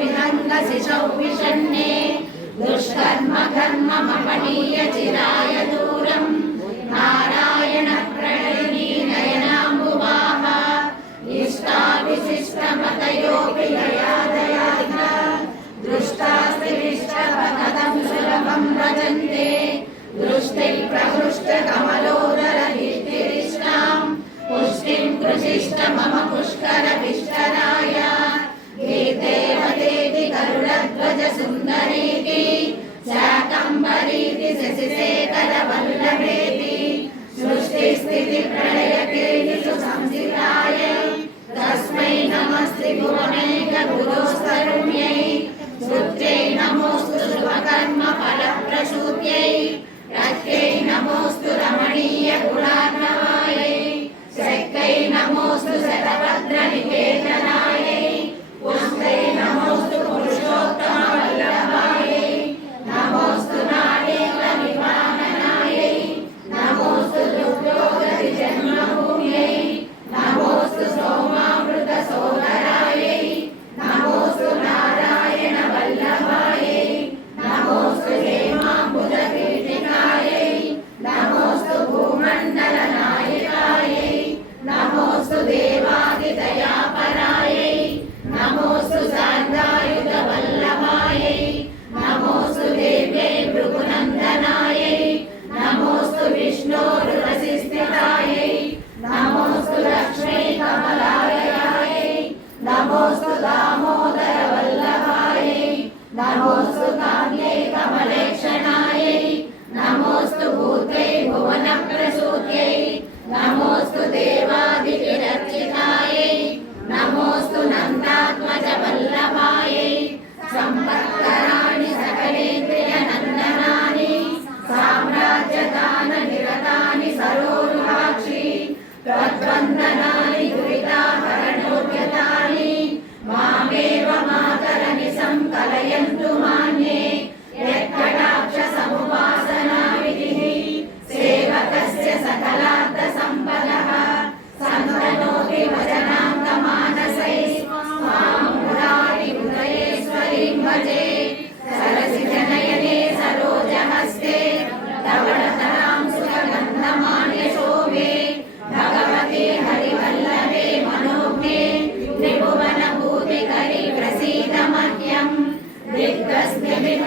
विहङ्गसिषौ विषण्णे दुष्कर्म कर्ममपनीय चिराय दूरम् नारायण प्रणयिनी नयनाम्बुवाः इष्टाविशिष्टमतयोऽपि दयादयाः दृष्टास्तिविष्टपदं सुलभं भजन्ते दृष्टिप्रहृष्टकमलोदरदीप्तिरिष्टां पुष्टिं कृषिष्ट मम पुष्करविष्टराय गीतेवतेति गरुडध्वज सुन्दरीति शाकम्भरीति शशिशेखरवल्लभेति सृष्टिस्थितिप्रलयकेलिषु संस्थिताय तस्मै नमस्ते भुवनैकगुरोस्तरुण्यै श्रुत्यै नमोऽस्तु शुभकर्मफलप्रसूत्यै रत्यै नमोऽस्तु रमणीयगुणार्णवायै शक्त्यै नमोऽस्तु शतभद्रनिकेतनायै पुष्टै नमोऽस्तु पुरुषोत्तमवल्लभायै नमोऽस्तु नाडीकनिवाहनायै नमोऽस्तु दुर्योधरिजन्मभूम्यै नमोऽस्तु सोमामृतसोदरायै नमोऽस्तु नारायणवल्लभायै नमोऽस्तु हेमाम्बुजपीठिकायै नमोऽस्तु भूमण्डलनायकायै नमोऽस्तु देवादिदयापरायै नमोऽस्तु शार्दायुधवल्लभायै नमोऽस्तु देव्यै भृगुनन्दनायै नमोऽस्तु विष्णोरुरसिस्थितायै नमोऽस्तु लक्ष्मै कमलालयायै नमोऽस्तु दामोदरवल्लभायै नमोऽस्तु काम्यै कमलेक्षणायै नमोऽस्तु भूत्यै भुवनप्रसूत्यै नमोऽस्तु देवादिविरचितायै नमोऽस्तु नन्दात्मजवल्लभायै सम्पत्कराणि सकलेन्द्रियनन्दनानि साम्राज्यदाननिरतानि सरोरुहाक्षि त्वद्वन्दनानि दुरिताहरणोद्यतानि मामेव मातरनिशं कलयन्तु मान्ये यत्कटाक्षसमुपासनाविधिः सेवकस्य सकलार्थसम्पदः सन्तनोति वचनाङ्गमानसैः स्वां मुरारिहृदयेश्वरीं भजे सरसिजनयने सरोजहस्ते धवलतरां सुगन्धमाल्यशोभे भगवते हरिवल्लभे मनोज्ञे त्रिभुवनभूतिकरि प्रसीद मह्यं दिग्गस्तिभिः